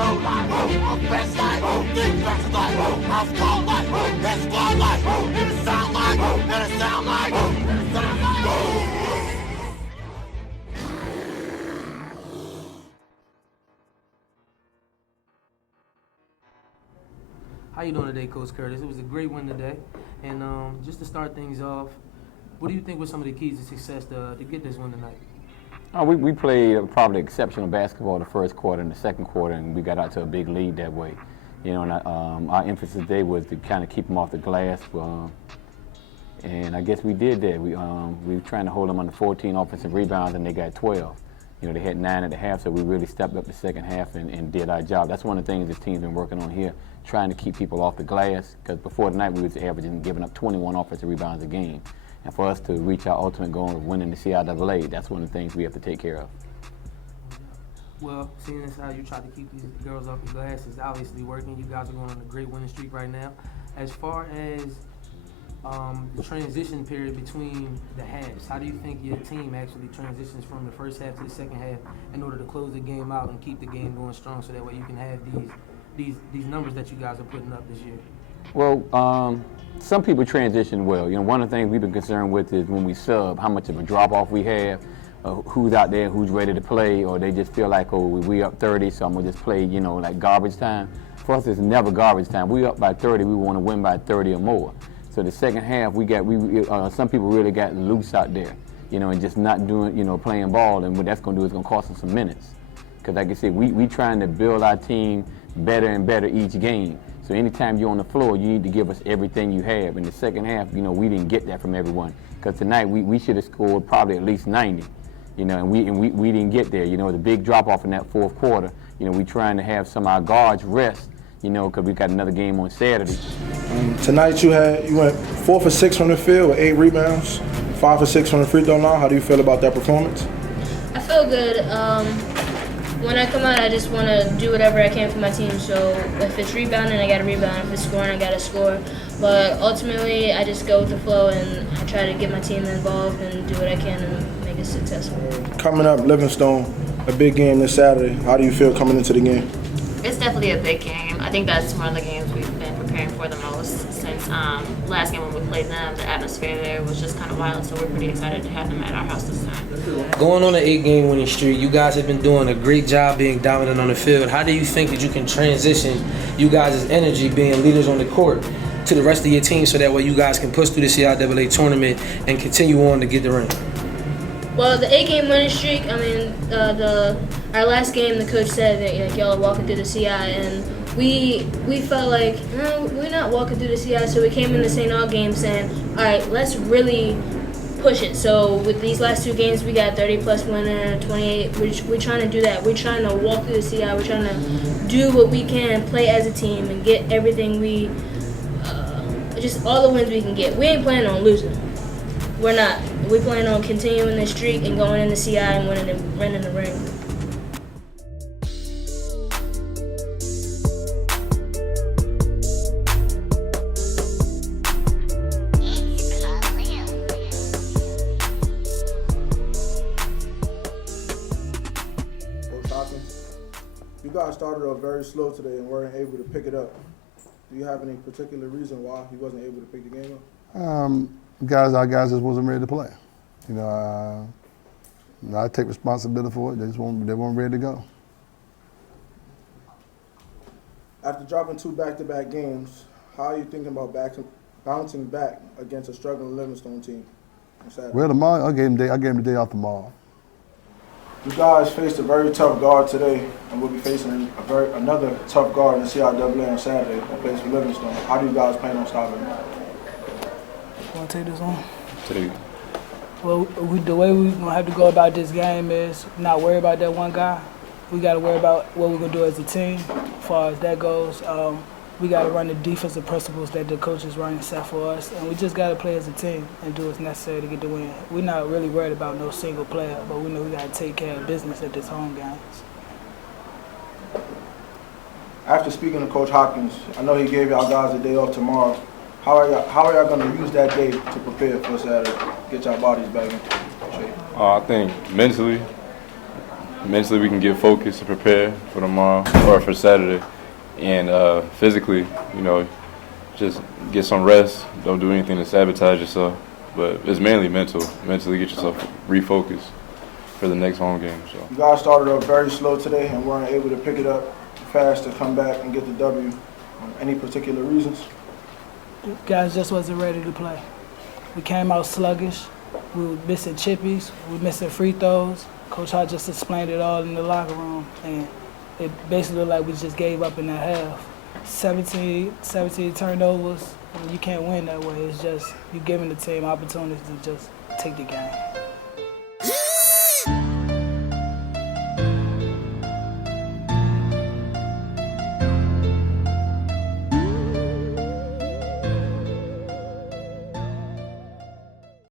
low life, best life, defense life, house call life, best squad life, let it sound like, let it sound like, let it sound like. How you doing today, Coach Curtis? It was a great win today. And just to start things off, what do you think were some of the keys to success to get this win tonight? We played probably exceptional basketball the first quarter and the second quarter, and we got out to a big lead that way. You know, and our emphasis today was to kind of keep them off the glass. And I guess we did that. We were trying to hold them under 14 offensive rebounds, and they got 12. You know, they had 9 at the half, so we really stepped up the second half and did our job. That's one of the things this team's been working on here, trying to keep people off the glass, because before tonight we was averaging giving up 21 offensive rebounds a game. And for us to reach our ultimate goal of winning the CIAA, that's one of the things we have to take care of. Well, seeing as how you try to keep these girls off the glass is obviously working. You guys are going on a great winning streak right now. As far as the transition period between the halves, how do you think your team actually transitions from the first half to the second half in order to close the game out and keep the game going strong, so that way you can have these numbers that you guys are putting up this year? Well, some people transition well. You know, one of the things we've been concerned with is when we sub, how much of a drop-off we have, who's out there, who's ready to play, or they just feel like, oh, we up 30, so I'm going to just play, you know, like garbage time. For us, it's never garbage time. We up by 30, we want to win by 30 or more. So the second half, some people really got loose out there, you know, and just not doing, you know, playing ball, and what that's going to do is going to cost us some minutes. Because like I said, we trying to build our team better and better each game. So anytime you're on the floor, you need to give us everything you have. In the second half, you know, we didn't get that from everyone. Because tonight, we should have scored probably at least 90, you know, and we didn't get there. You know, the big drop-off in that fourth quarter, you know, we trying to have some of our guards rest, you know, because we got another game on Saturday. Tonight you went 4 for 6 from the field with 8 rebounds, 5 for 6 from the free throw line. How do you feel about that performance? I feel good. When I come out, I just want to do whatever I can for my team. So if it's rebounding, I got to rebound. If it's scoring, I got to score. But ultimately, I just go with the flow, and I try to get my team involved and do what I can and make it successful. Coming up, Livingstone, a big game this Saturday. How do you feel coming into the game? It's definitely a big game. I think that's one of the games we've been preparing for the most since last game when we played them. The atmosphere there was just kind of wild, so we're pretty excited to have them at our house this time. Going on an 8-game winning streak, you guys have been doing a great job being dominant on the field. How do you think that you can transition you guys' energy being leaders on the court to the rest of your team, so that way you guys can push through the CIAA tournament and continue on to get the ring? Well, the 8-game winning streak, I mean, our last game, the coach said that, like, y'all are walking through the CI, and we felt like, no, we're not walking through the CI, so we came in the St. Aug game saying, all right, let's really push it. So with these last 2 games, we got 30-plus winner, 28. We're trying to do that. We're trying to walk through the CI. We're trying to do what we can, play as a team, and get everything just all the wins we can get. We ain't planning on losing. We're not. We plan on continuing the streak and going in the CI and winning the ring. You guys started off very slow today and weren't able to pick it up. Do you have any particular reason why he wasn't able to pick the game up? Our guys just wasn't ready to play. You know, I take responsibility for it. They weren't ready to go. After dropping 2 back-to-back games, how are you thinking about bouncing back against a struggling Livingstone team on Saturday? Well, tomorrow I gave him the day off tomorrow. You guys faced a very tough guard today, and we'll be facing another tough guard in the CIAA on Saturday that plays for Livingstone. How do you guys plan on stopping him? Want to take this on? Today. Well, the way we're going to have to go about this game is not worry about that one guy. We got to worry about what we're going to do as a team as far as that goes. We got to run the defensive principles that the coaches run and set for us, and we just got to play as a team and do what's necessary to get the win. We're not really worried about no single player, but we know we got to take care of business at this home games. After speaking to Coach Hopkins, I know he gave y'all guys a day off tomorrow. How are y'all going to use that day to prepare for Saturday, get y'all bodies back in shape? I think mentally, mentally we can get focused and prepare for tomorrow or for Saturday, and physically, you know, just get some rest. Don't do anything to sabotage yourself. But it's mainly mental. Mentally get yourself refocused for the next home game. So You guys started off very slow today and weren't able to pick it up fast to come back and get the W. Any particular reasons? Guys just wasn't ready to play. We came out sluggish. We were missing chippies. We were missing free throws. Coach Hart just explained it all in the locker room, and it basically looked like we just gave up in that half. 17 turnovers. You can't win that way. It's just you giving the team opportunities to just take the game.